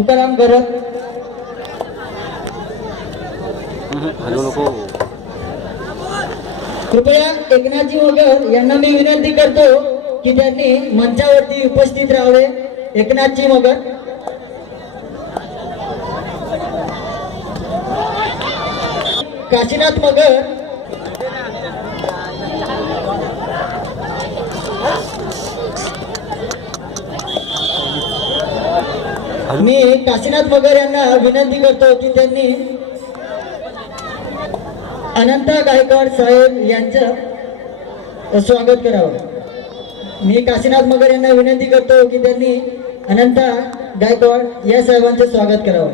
तुकाराम गरज हलू नको. कृपया एकनाथजी मगर यांना मी विनंती करतो की त्यांनी मंचावरती उपस्थित राहावे. एकनाथजी मगर, काशीनाथ मगर, मी काशीनाथ मगर यांना विनंती करतो की त्यांनी अनंत गायकवाड साहेब यांचं स्वागत करावं. मी काशीनाथ मगर यांना विनंती करतो की त्यांनी अनंत गायकवाड या साहेबांचं स्वागत करावं.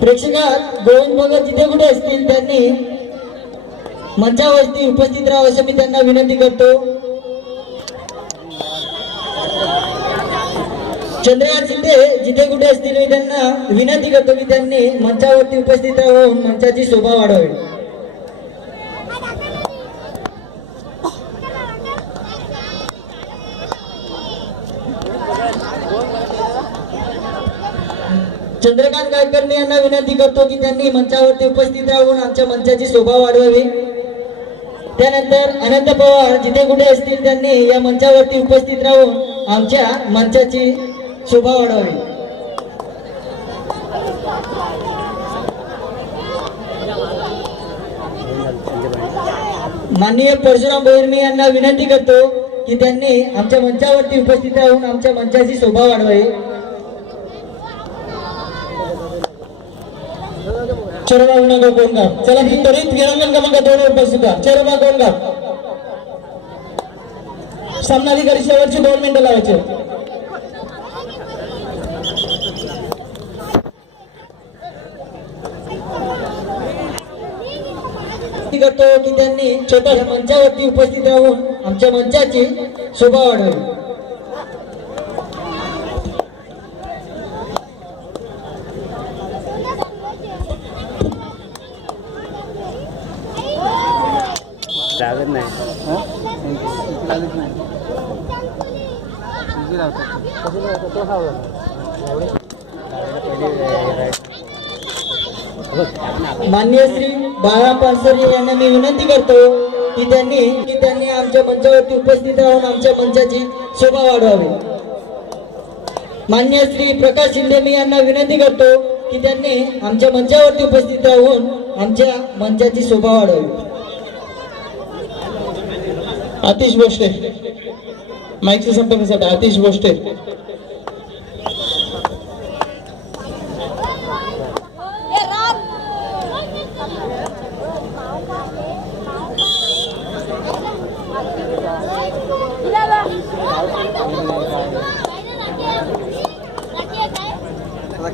प्रेक्षकात गोविंद भगत जिथे कुठे असतील त्यांनी मंचावरती उपस्थित राहावं असं मी त्यांना विनंती करतो. चंद्रकांत शिंदे जिथे कुठे असतील मी त्यांना विनंती करतो की त्यांनी मंचावरती उपस्थित राहून मंचाची शोभा वाढवावी. चंद्रकांत गायकर्णी यांना विनंती करतो की त्यांनी मंचावरती उपस्थित राहून आमच्या मंचाची शोभा वाढवावी. त्यानंतर अनंत पवार जिथे कुठे असतील त्यांनी या मंचावरती उपस्थित राहून आमच्या मंचाची शोभा वाढवावी. माननीय परशुराम भोईर यांना विनंती करतो की त्यांनी आमच्या मंचावरती उपस्थित राहून आमच्या मंचाची शोभा वाढवावी. चेरोबा गुणगाव कोणगाव, चला ही त्वरित वीरांगण क्रमांक 2 उपस्थित आहे. चेरोबा कोणगाव सामनाधिकारी शेवटची 2 मिनिटं लावायचे. करतो की त्यांनी छोट्या मंचावरती उपस्थित राहून आमच्या मंचाची शोभा वाढवावी. लागत नाही. माननीय श्री बाळा पानसरे यांना मी विनंती करतो की त्यांनी आमच्या मंचावरती उपस्थित राहून आमच्या मंचाची शोभा वाढवावी. माननीय श्री प्रकाश शिंदे मी यांना विनंती करतो की त्यांनी आमच्या मंचावरती उपस्थित राहून आमच्या मंचाची शोभा वाढवावी. आतिश बोष्टे माईकच्या संपर्कासाठी आतिश बोष्टे.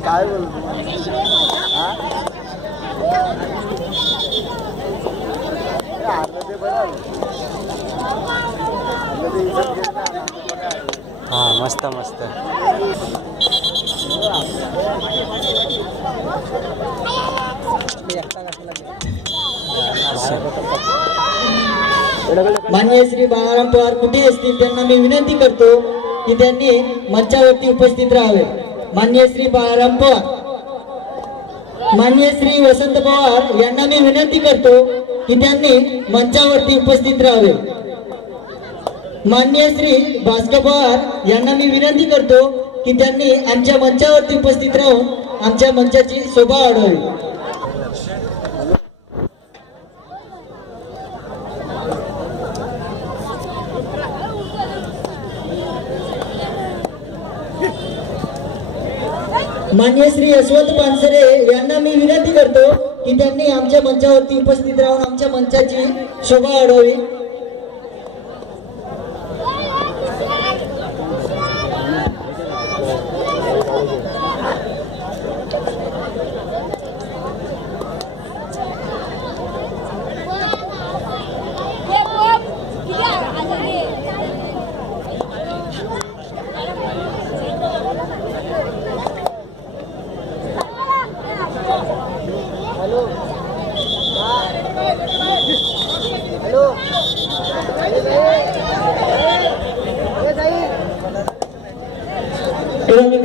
काय बोलतो हा मस्त मस्त. माननीय श्री बाळाराम पवार कुठे असतील त्यांना मी विनंती करतो की त्यांनी मंचावरती उपस्थित राहावे. माननीय श्री बाळाराम पवार, माननीय श्री वसंत पवार यांना मी विनंती करतो की त्यांनी मंचावरती उपस्थित राहावे. माननीय श्री भास्कर पवार यांना मी विनंती करतो की त्यांनी आमच्या मंचावरती उपस्थित राहून आमच्या मंचाची शोभा वाढवावी. माननीय श्री यशवंत पानसरे यांना मी विनंती करतो की त्यांनी आमच्या मंचावरती उपस्थित राहून आमच्या मंचाची शोभा वाढवावी.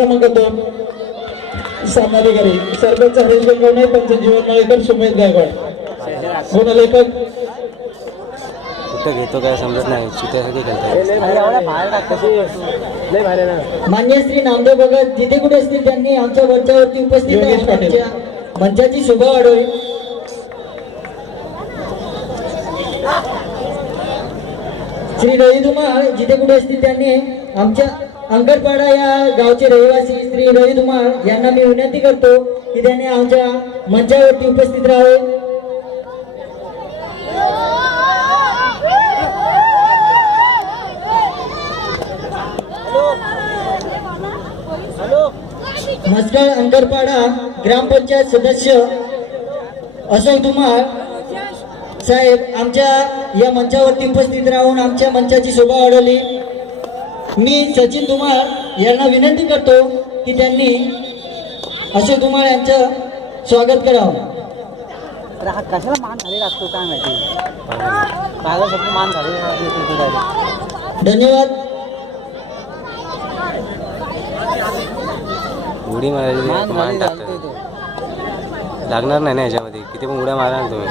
क्रमांक 2 सामनाधिकारी सरपंच हरेश गंगवणे, पंच जीवन नाळेकर, सुमेध गायकवाड. गुणलेखक कुठं घेतो काय समजत नाही, चित्यासाठी खेळतात. मान्य श्री नामदेव भगत जिथे कुठे असतील त्यांनी आमच्या मंचावरती उपस्थित योगेश राहून पाटील. आमच्या मंचाची शोभा वाढवावी. श्री रवी धुमाळ जिथे कुठे असतील त्यांनी आमच्या अंगरपाडा या गावचे रहिवासी श्री रवी धुमाळ यांना मी विनंती करतो की त्यांनी आमच्या मंचावरती उपस्थित राहावे. मस्कळ अंगरपाडा ग्रामपंचायत सदस्य अशोक धुमाळ साहेब आमच्या या मंचावरती उपस्थित राहून आमच्या मंचाची शोभा वाढवली. मी सचिन धुमाळ यांना विनंती करतो की त्यांनी अशोक धुमाळ यांचं स्वागत करावं. हा कशाला मान खाली लागतो काय माहिती, पागल फक्त मान खाली लागतो. धन्यवाद. उडी मारायची मान टाकतात, लागणार नाही ना याच्यामध्ये, किती पण उड्या मारा ना तुम्ही.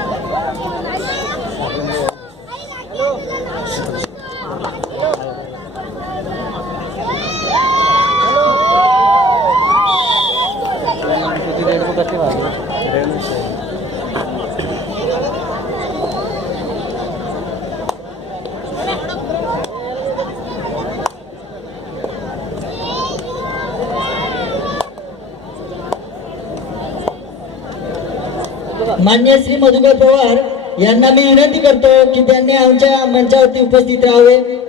मान्य श्री मधुकर पवार यांना मी विनंती करतो की त्यांनी आमच्या मंचावरती उपस्थित राहावे.